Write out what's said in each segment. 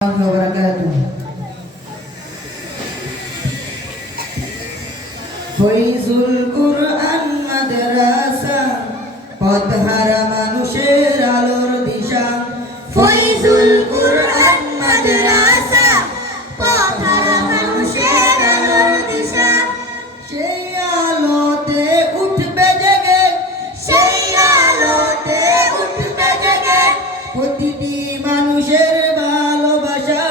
wabarakatuh. Faizul কুরআন মাদ্রাসা পথহারা মানুষের আলোর দিশা। ফয়জুল কুরআন মাদ্রাসা পথহারা মানুষের আলোর দিশা। সেই আলোতে উঠবে জেগে, সেই আলোতে উঠবে জেগে প্রতিটি মানুষের ভালোবাসা।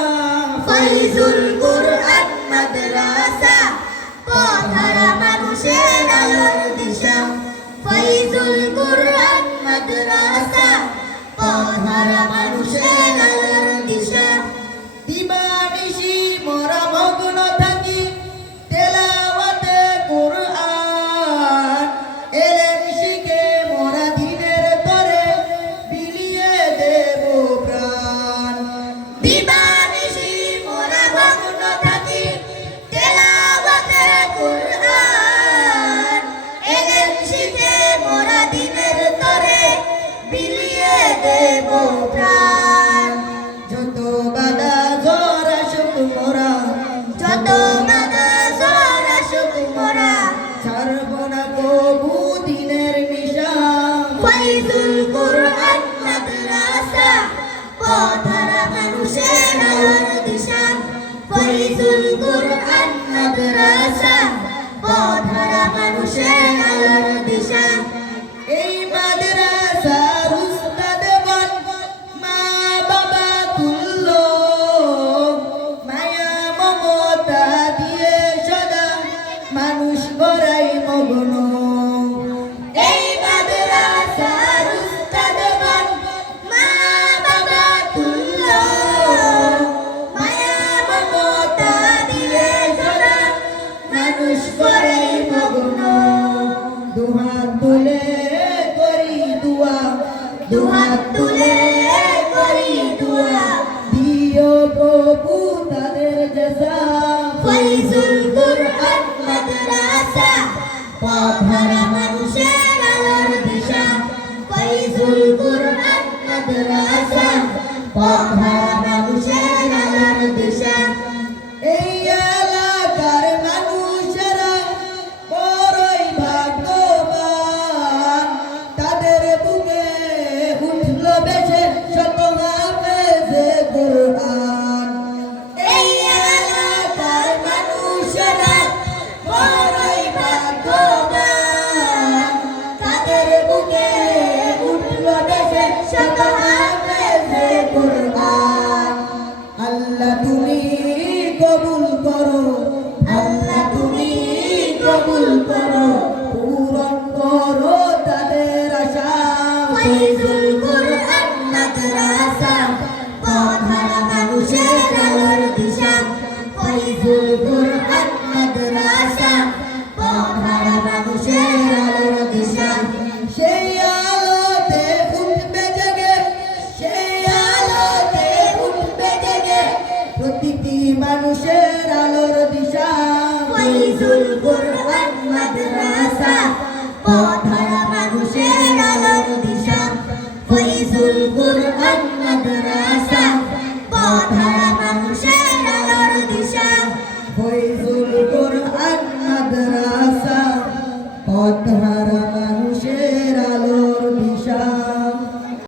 ফয়জুল কুরআন মাদ্রাসা পথহারা মানুষের আলোর দিশা। ফয়জুল কুরআন মাদ্রাসা পথহারা মানুষের আলোর দিশা। দিবানিশি মোরা মগ্ন থাকি তেলাওয়াতে কুরআন, এলেম শিখে মোরা দিনের তরে বিলিয়ে দেব প্রাণ। দিবানিশি মোরা মগ্ন থাকি তেলাওয়াতে কুরআন, এলেম শিখে মোরা দিনের তরে বিলিয়ে দেব প্রাণ। যত বাধা ঝড় আসুক মোরা, যত বাধা ঝড় আসুক মোরা ছাড়ব না কবু দিনের নিশা। ফয়জুল কুরআন মাদ্রাসা পথহারা মানুষের আলোর দিশা। ফয়জুল কুরআন মাদ্রাসা পথহারা মানুষের আলোর দিশা। এই মাদ্রাসার উস্তাদগণ মা বাবা তুল্য, মায়া মমতা দিয়ে সদা মানুষ গড়াই মগ্ন। এই মাদ্রাসার উস্তাদগণ মা বাবা তুল্য, মায়া মমতা দিয়ে সদা মানুষ গড়াই মগ্ন। দুহাত তুলে করি দুয়া, দুহাত তুলে করি দুয়া, দিও প্রভু তাদের জাযা। ফয়জুল কুরআন মাদ্রাসা পথহারা মানুষের আলোর দিশা। ফয়জুল কুরআন মাদ্রাসা পথহারা মানুষের আলোর দিশা। এই এলাকার মানুষেরা বড়ই ভাগ্যবান, তাদের বুকে উঠল বেশে শত হাফেজে কুরআন। এই এলাকার মানুষেরা বড়ই ভাগ্যবান, তাদের বুকে উঠল বেশে শত হাফেজে কুরআন। আল্লাহ তুমি কবুল করো, আল্লাহ তুমি কবুল করো, পূরণ করো তাদের আশা। ফয়জুল কুরআন মাদ্রাসা পথহারা মানুষের আলোর দিশা। ফয়জুল কুরআন মাদ্রাসা পথহারা মানুষের আলোর দিশা। সেই আলোতে উঠবে জেগে, সেই আলোতে উঠবে জেগে প্রতিটি মানুষের আলোর দিশা। ফয়জুল কুরআন মাদ্রাসা পথহারা মানুষের আলোর দিশা। ফয়জুল কুরআন